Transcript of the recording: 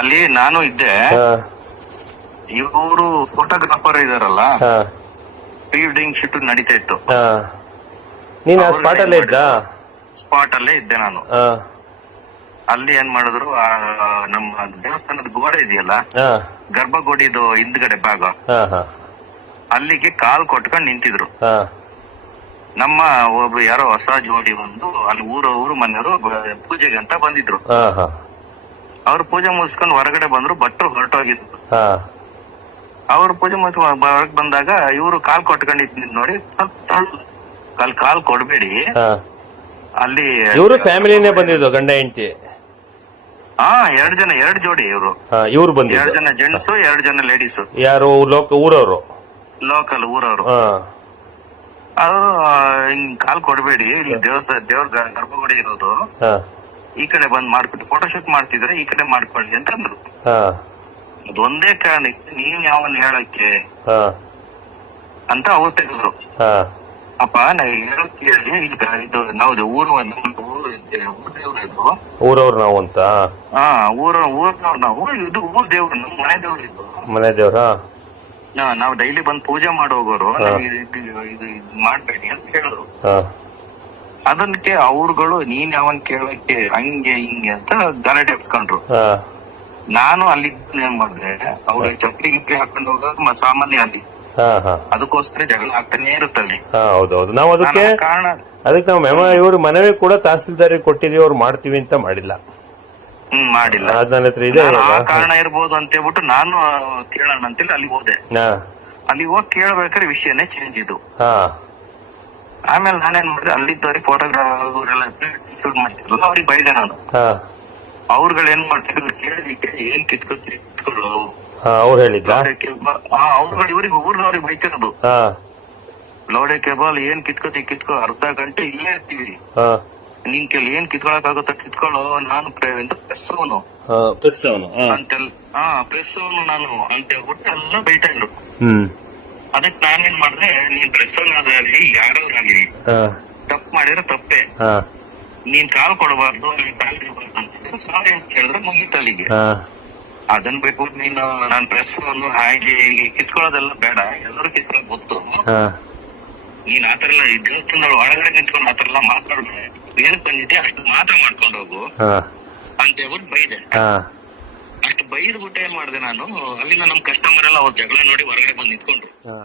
ಅಲ್ಲಿ ನಾನು ಇದ್ದೆ. ಇವರು ಫೋಟೋಗ್ರಾಫರ್ ಇದಾರಲ್ಲ, ಪ್ರೀ ವೆಡ್ಡಿಂಗ್ ಶೂಟ್ ನಡೀತಾ ಇತ್ತು. ನೀನ್ ಆ ಸ್ಪಾಟ್ ಅಲ್ಲೇ ಇದ್ದ? ಸ್ಪಾಟ್ ಅಲ್ಲೇ ಇದ್ದೆ ನಾನು. ಅಲ್ಲಿ ಏನ್ ಮಾಡಿದ್ರು, ನಮ್ಮ ದೇವಸ್ಥಾನದ ಗೋಡೆ ಇದೆಯಲ್ಲ, ಗರ್ಭಗುಡಿದು ಹಿಂದ್ಗಡೆ ಭಾಗ, ಅಲ್ಲಿಗೆ ಕಾಲ್ ಕೊಟ್ಕೊಂಡ್ ನಿಂತಿದ್ರು. ನಮ್ಮ ಒಬ್ರು ಯಾರೋ ಹೊಸ ಜೋಡಿ ಬಂದು ಅಲ್ಲಿ ಊರು ಮನೆಯವರು ಪೂಜೆಗೆ ಅಂತ ಬಂದಿದ್ರು. ಅವ್ರು ಪೂಜೆ ಮುಗಿಸ್ಕೊಂಡು ಹೊರಗಡೆ ಬಂದ್ರು, ಭಟ್ರು ಹೊರಟೋಗಿದ್ರು. ಅವ್ರು ಪೂಜೆ ಮುಗಿಸ್ಕೊಂಡು ಹೊರಗ್ ಬಂದಾಗ ಇವ್ರು ಕಾಲ್ ಕೊಟ್ಕೊಂಡಿದ್ ನೋಡಿ, ಕಾಲ್ ಕೊಡ್ಬೇಡಿ ಅಲ್ಲಿ. ಇವರು ಫ್ಯಾಮಿಲಿನೇ ಬಂದಿದ್ದು, ಗಂಡ ಹೆಂಡತಿ? ಎರಡು ಜೋಡಿ ಇವರು. ಇವ್ರು ಬಂದ 2 ಜನ ಜೆಂಟ್ಸ್, 2 ಜನ ಲೇಡೀಸ್. ಯಾರು? ಊರವರು? ಲೋಕಲ್ ಊರವರು. ಅವರು ಹಿಂಗ್ ಕಾಲ್ ಕೊಡ್ಬೇಡಿ, ಇಲ್ಲಿ ದೇವ್ರ ಗರ್ಭಗುಡಿ ಇರೋದು, ಈ ಕಡೆ ಬಂದ್ ಮಾಡ್ಬಿಟ್ಟು ಫೋಟೋ ಶೂಟ್ ಮಾಡ್ತಿದ್ರೆ ಈ ಕಡೆ ಮಾಡ್ಕೊಳ್ಳಿ ಅಂತಂದ್ರು. ಅದೊಂದೇ ಕಾರಣಕ್ಕೆ ನೀನ್ ಯಾವನ್ ಹೇಳಕ್ಕೆ ಅಂತ ಅವ್ರು ತೆಗೆದ್ರು. ಅಪ್ಪ ನಾ ಹೇಳಕ್ ಕೇಳಿ, ಇದು ನಾವು ಊರವ್ರು ನಾವು ಅಂತ. ಊರ್ನವ್ರು ನಾವು, ಇದು ಊರ್ ದೇವ್ರು, ನಮ್ಮ ಮನೆ ದೇವ್ರು ಇದು. ಮನೆ ದೇವ್ರ? ನಾವು ಡೈಲಿ ಬಂದ್ ಪೂಜೆ ಮಾಡೋಗೋರು, ಇದು ಮಾಡ್ಬೇಡಿ ಅಂತ ಹೇಳಿದ್ರು. ಅದಕ್ಕೆ ಅವ್ರುಗಳು ನೀನ್ ಯಾವನ್ ಕೇಳಕ್ಕೆ ಹಂಗೆ ಹಿಂಗೆ ಅಂತ ಗಲಾಟೆ ಎಬ್ಸ್ಕೊಂಡ್ರು. ನಾನು ಅಲ್ಲಿ ಏನ್ ಮಾಡಿದೆ, ಅವ್ರ ಚಪ್ಪಲಿ ಗಿಪ್ಪಲಿ ಹಾಕೊಂಡು ಹೋಗೋದು ಸಾಮಾನ್ಯ ಅಲ್ಲಿ. ಅದಕ್ಕೋಸ್ಕರ ಜಗಳ ಆಗ್ತಾನೆ ಇರುತ್ತಲ್ಲಿ. ಹೌದೌದು. ನಾವು ಅದಕ್ಕೆ ನಾವು ಇವ್ರು ಮನವಿ ಕೂಡ ತಹಸೀಲ್ದಾರಿಗೆ ಕೊಟ್ಟಿದೀವಿ, ಅವ್ರು ಮಾಡ್ತೀವಿ ಅಂತ ಮಾಡಿಲ್ಲ. ಮಾಡಿಲ್ಲ. ನನ್ನ ಹತ್ರ ಇದೆ. ಕಾರಣ ಇರ್ಬೋದು ಅಂತ ಹೇಳ್ಬಿಟ್ಟು ನಾನು ಕೇಳೋಣ ಅಂತೇಳಿ ಅಲ್ಲಿ ಹೋದೆ. ಅಲ್ಲಿ ಹೋಗಿ ಕೇಳ್ಬೇಕಾದ್ರೆ ವಿಷಯನೇ ಚೇಂಜ್ ಇದು. ಆಮೇಲೆ ನಾನೇನ್ ಮಾಡಿದೆ, ಅಲ್ಲಿದ್ದವ್ರಿಗೆ ಫೋಟೋಗ್ರಾಫರ್ ಶೂಟ್ ಮಾಡ್ತಿರಲ್ಲ, ಅವ್ರಿಗೆ ಬೈದೆ ನಾನು. ಅವ್ರುಗಳು ಏನ್ ಮಾಡ್ತಿದ್ರು, ಕೇಳಿಕ್ಕೆ ಏನ್ ಕಿತ್ಕೊಳ್ಳು ಅವ್ರು ಹೇಳಿದ್ದ. ಅವ್ರುಗಳು ಇವ್ರಿಗೆ ಊರ್ನವ್ರಿಗೆ ಬೈತಿರೋದು, ಲೌಡೆ ಕೇಬಲ್ ಏನ್ ಕಿತ್ಕೋ, ಅರ್ಧ ಗಂಟೆ ಇಲ್ಲೇ ಇರ್ತೀವಿ, ನಿನ್ ಕೆಲ ಏನ್ ಕಿತ್ಕೊಳಕ್ ಆಗುತ್ತ ಕಿತ್ಕೊಳ್ಳೋ, ನಾನು ಪ್ರೆಸ್ ಅವನು ಅಂತೆಲ್ಲ, ಪ್ರೆಸ್ ಅವನು ನಾನು ಅಂತ ಹೇಳ್ಬಿಟ್ಟು ಎಲ್ಲ ಬೈತಾ ಇದ್ರು. ಅದಕ್ಕೆ ನಾನೇನ್ ಮಾಡಿದೆ, ನೀನ್ ಪ್ರೆಸ್ ಅವನಾದ್ರಾಗ್ಲಿ ಯಾರಾದ್ರಾಗ್ಲಿ ತಪ್ಪು ಮಾಡಿದ್ರೆ ತಪ್ಪೇ, ನೀನ್ ಕಾಲ್ ಕೊಡಬಾರ್ದು, ನೀನ್ ಕಾಲ್ ಇರಬಾರ್ದು ಅಂತ ಸಾರಿ ಅಂತ ಕೇಳಿದ್ರೆ ಮುಗೀತಲ್ಲಿಗೆ. ಅದನ್ ಬೇಕು ನೀನು, ನಾನ್ ಪ್ರೆಸ್ ಅವನು ಹಾಗೆ ಕಿತ್ಕೊಳ್ಳೋದೆಲ್ಲ ಬೇಡ, ಎಲ್ಲರೂ ಕಿತ್ಕೊಳ್ಳೋದು ಗೊತ್ತು, ನೀನ್ ಆತರ ಎಲ್ಲ ದೇವಸ್ಥಾನದ ಒಳಗಡೆ ನಿಂತ್ಕೊಂಡು ಆತರ ಎಲ್ಲ ಮಾತಾಡ್ಬೇಡ, ಏನಕ್ ಬಂದಿದ್ದೆ ಅಷ್ಟು ಮಾತ್ರ ಮಾಡ್ಕೊಂಡು ಹೋಗು ಅಂತ ಹೇಳ್ಬಿಟ್ಟು ಬೈದೆ. ಅಷ್ಟು ಬೈದ್ಬಿಟ್ಟು ಏನ್ ಮಾಡಿದೆ ನಾನು, ಅಲ್ಲಿಂದ ನಮ್ ಕಸ್ಟಮರ್ ಎಲ್ಲ ಅವ್ರ ಜಗಳ ನೋಡಿ ಹೊರಗಡೆ ಬಂದು ನಿಂತ್ಕೊಂಡ್ರು.